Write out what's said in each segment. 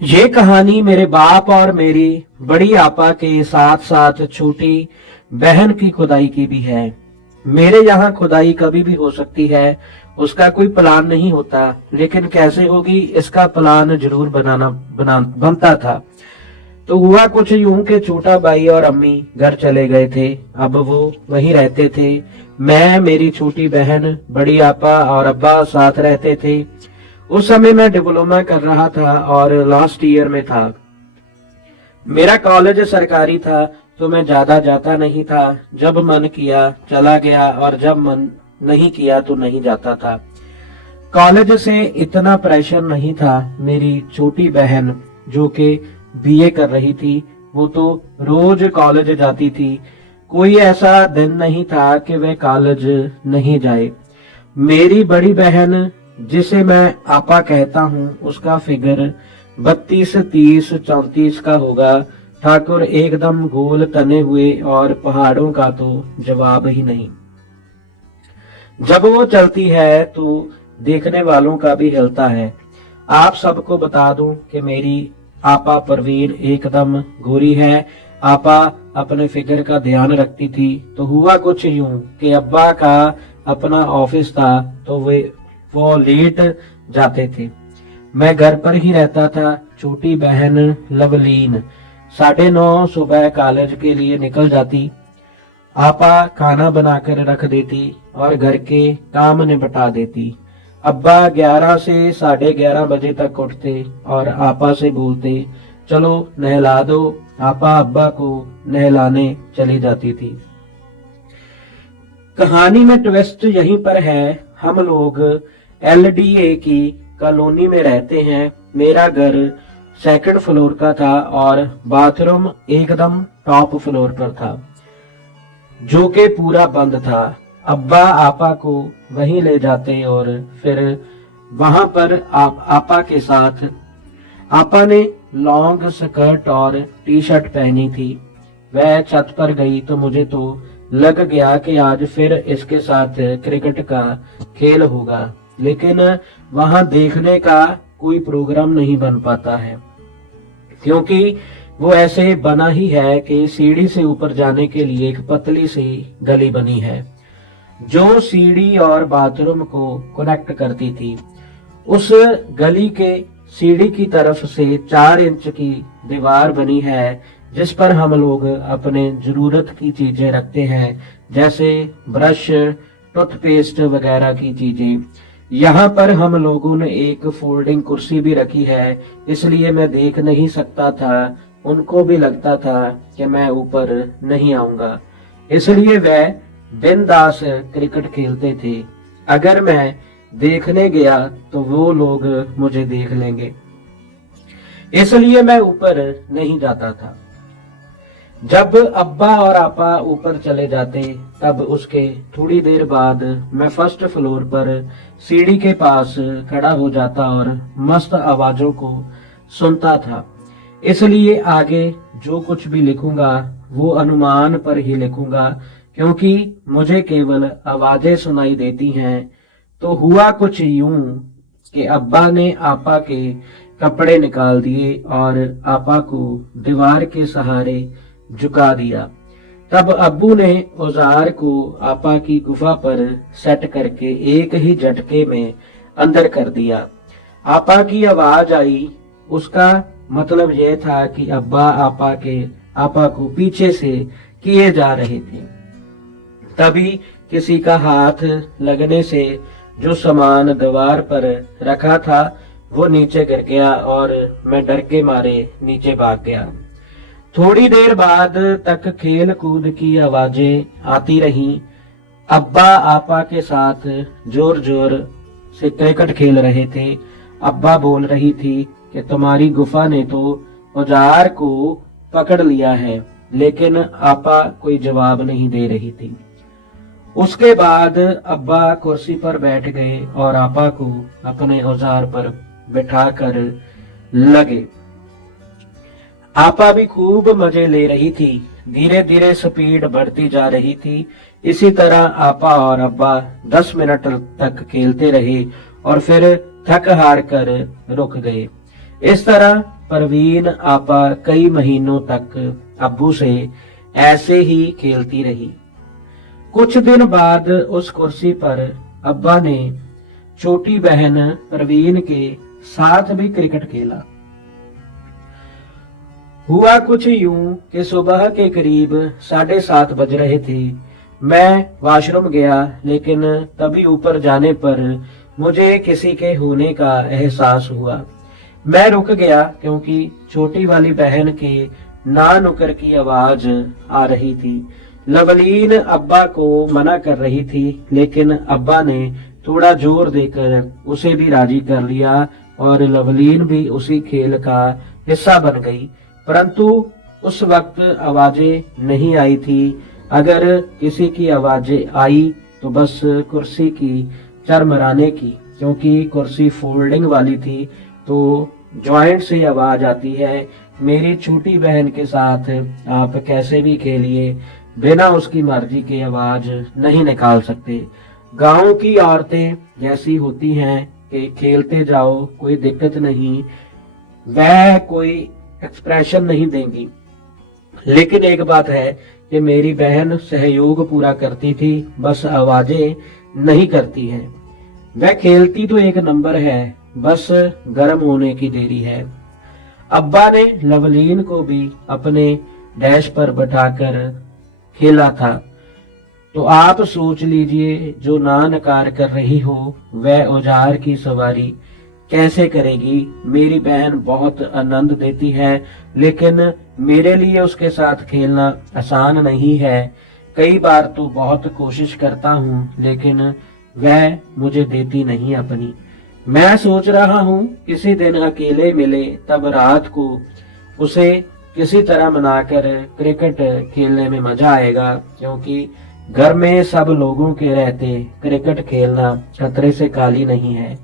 ये कहानी मेरे बाप और मेरी बड़ी आपा के साथ साथ छोटी बहन की खुदाई की भी है। मेरे यहाँ खुदाई कभी भी हो सकती है, उसका कोई प्लान नहीं होता, लेकिन कैसे होगी इसका प्लान जरूर बनता था। तो हुआ कुछ यूं कि छोटा भाई और अम्मी घर चले गए थे। अब वो वहीं रहते थे। मैं, मेरी छोटी बहन, बड़ी आपा और अब्बा साथ रहते थे। उस समय मैं डिप्लोमा कर रहा था और लास्ट ईयर में था। मेरा कॉलेज सरकारी था, तो मैं ज्यादा जाता नहीं था। जब मन किया चला गया और जब मन नहीं किया तो नहीं जाता था। कॉलेज से इतना प्रेशर नहीं था। मेरी छोटी बहन जो कि बीए कर रही थी, वो तो रोज कॉलेज जाती थी। कोई ऐसा दिन नहीं था कि वह कॉलेज नहीं जाए। मेरी बड़ी बहन, जिसे मैं आपा कहता हूँ, उसका फिगर 32, 30, 34 का होगा। ठाकुर एकदम गोल तने हुए और पहाड़ों का तो जवाब ही नहीं। जब वो चलती है तो देखने वालों का भी हिलता है। आप सबको बता दूं कि मेरी आपा परवीन एकदम गोरी है। आपा अपने फिगर का ध्यान रखती थी। तो हुआ कुछ यूं कि अब्बा का अपना ऑफिस था, तो वो लेट जाते थे। मैं घर पर ही रहता था। छोटी बहन लवलीन 9:30 सुबह कॉलेज के लिए निकल जाती। आपा खाना बनाकर रख देती और घर के काम निपटा देती। अब्बा 11 से 11:30 बजे तक उठते और आपा से बोलते, चलो नहला दो। आपा अब्बा को नहलाने चली जाती थी। कहानी में ट्विस्ट यहीं पर है। हम लोग एलडीए की कॉलोनी में रहते हैं। मेरा घर सेकंड फ्लोर का था और बाथरूम एकदम टॉप फ्लोर पर था, जो कि पूरा बंद था। अब्बा आपा को वहीं ले जाते और फिर वहां पर आपा के साथ। आपा ने लॉन्ग स्कर्ट और टी शर्ट पहनी थी। वह छत पर गई तो मुझे तो लग गया कि आज फिर इसके साथ क्रिकेट का खेल होगा, लेकिन वहां देखने का कोई प्रोग्राम नहीं बन पाता है, क्योंकि वो ऐसे बना ही है कि सीढ़ी से ऊपर जाने के लिए एक पतली सी गली बनी है, जो सीढ़ी और बाथरूम को कनेक्ट करती थी। उस गली के सीढ़ी की तरफ से 4 इंच की दीवार बनी है, जिस पर हम लोग अपने जरूरत की चीजें रखते हैं, जैसे ब्रश, टूथपेस्ट वगैरह की चीजें। यहाँ पर हम लोगों ने एक फोल्डिंग कुर्सी भी रखी है, इसलिए मैं देख नहीं सकता था। उनको भी लगता था कि मैं ऊपर नहीं आऊंगा, इसलिए वह बिंदास क्रिकेट खेलते थे। अगर मैं देखने गया तो वो लोग मुझे देख लेंगे, इसलिए मैं ऊपर नहीं जाता था। जब अब्बा और आपा ऊपर चले जाते, तब उसके थोड़ी देर बाद मैं फर्स्ट फ्लोर पर सीढ़ी के पास खड़ा हो जाता और मस्त आवाजों को सुनता था। इसलिए आगे जो कुछ भी लिखूंगा वो अनुमान पर ही लिखूंगा, क्योंकि मुझे केवल आवाजें सुनाई देती हैं। तो हुआ कुछ यूं कि अब्बा ने आपा के कपड़े निकाल दिए और आपा को दीवार के सहारे झुका दिया। तब अब्बू ने औजार को आपा की गुफा पर सेट करके एक ही झटके में अंदर कर दिया। आपा की आवाज आई। उसका मतलब यह था कि अब्बा आपा को पीछे से किए जा रहे थे। तभी किसी का हाथ लगने से जो सामान दीवार पर रखा था वो नीचे गिर गया और मैं डर के मारे नीचे भाग गया। थोड़ी देर बाद तक खेल कूद की आवाजें आती रहीं। अब्बा आपा के साथ जोर जोर से क्रिकेट खेल रहे थे। अब्बा बोल रही थी कि तुम्हारी गुफा ने तो औजार को पकड़ लिया है, लेकिन आपा कोई जवाब नहीं दे रही थी। उसके बाद अब्बा कुर्सी पर बैठ गए और आपा को अपने औजार पर बिठाकर लगे। आपा भी खूब मजे ले रही थी। धीरे धीरे स्पीड बढ़ती जा रही थी। इसी तरह आपा और अब्बा 10 मिनट तक खेलते रहे और फिर थक हार कर रुक गए। इस तरह परवीन आपा कई महीनों तक अब्बू से ऐसे ही खेलती रही। कुछ दिन बाद उस कुर्सी पर अब्बा ने छोटी बहन परवीन के साथ भी क्रिकेट खेला। हुआ कुछ यूं कि सुबह के करीब 7:30 बज रहे थे। मैं वॉशरूम गया, लेकिन तभी ऊपर जाने पर मुझे किसी के होने का एहसास हुआ। मैं रुक गया क्योंकि छोटी वाली बहन के ना नुकर की आवाज आ रही थी। लवलीन अब्बा को मना कर रही थी, लेकिन अब्बा ने थोड़ा जोर देकर उसे भी राजी कर लिया और लवलीन भी उसी खेल का हिस्सा बन गई। परंतु उस वक्त आवाजें नहीं आई थी। अगर किसी की आवाजें आई तो बस कुर्सी की चरमराने की, क्योंकि कुर्सी फोल्डिंग वाली थी तो जॉइंट से आवाज आती है। मेरी छोटी बहन के साथ आप कैसे भी खेलिए, बिना उसकी मर्जी के आवाज नहीं निकाल सकते। गांव की औरतें जैसी होती हैं कि खेलते जाओ, कोई दिक्कत नहीं, वह कोई एक्सप्रेशन नहीं देंगी। लेकिन एक बात है कि मेरी बहन सहयोग पूरा करती थी, बस आवाजें नहीं करती है। वह खेलती तो एक नंबर है, बस गर्म होने की देरी है। अब्बा ने लवलीन को भी अपने डैश पर बैठाकर खेला था। तो आप सोच लीजिए, जो ना नकार कर रही हो वह औजार की सवारी कैसे करेगी। मेरी बहन बहुत आनंद देती है, लेकिन मेरे लिए उसके साथ खेलना आसान नहीं है। कई बार तो बहुत कोशिश करता हूँ, लेकिन वह मुझे देती नहीं अपनी। मैं सोच रहा हूँ किसी दिन अकेले मिले तब रात को उसे किसी तरह मनाकर क्रिकेट खेलने में मजा आएगा, क्योंकि घर में सब लोगों के रहते क्रिकेट खेलना खतरे से खाली नहीं है।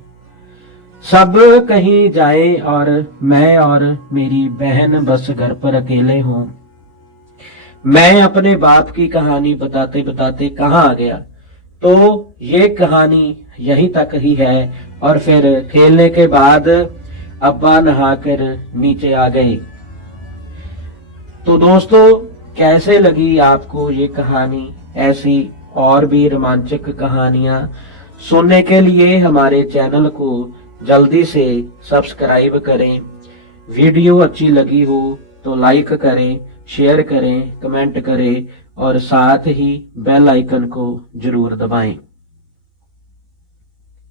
सब कहीं जाए और मैं और मेरी बहन बस घर पर अकेले हों। मैं अपने बाप की कहानी बताते बताते कहाँ आ गया। तो ये कहानी यहीं तक ही है। और फिर खेलने के बाद अब्बा नहाकर नीचे आ गए। तो दोस्तों, कैसे लगी आपको ये कहानी? ऐसी और भी रोमांचक कहानियां सुनने के लिए हमारे चैनल को जल्दी से सब्सक्राइब करें। वीडियो अच्छी लगी हो तो लाइक करें, शेयर करें, कमेंट करें और साथ ही बेल आइकन को जरूर दबाएं।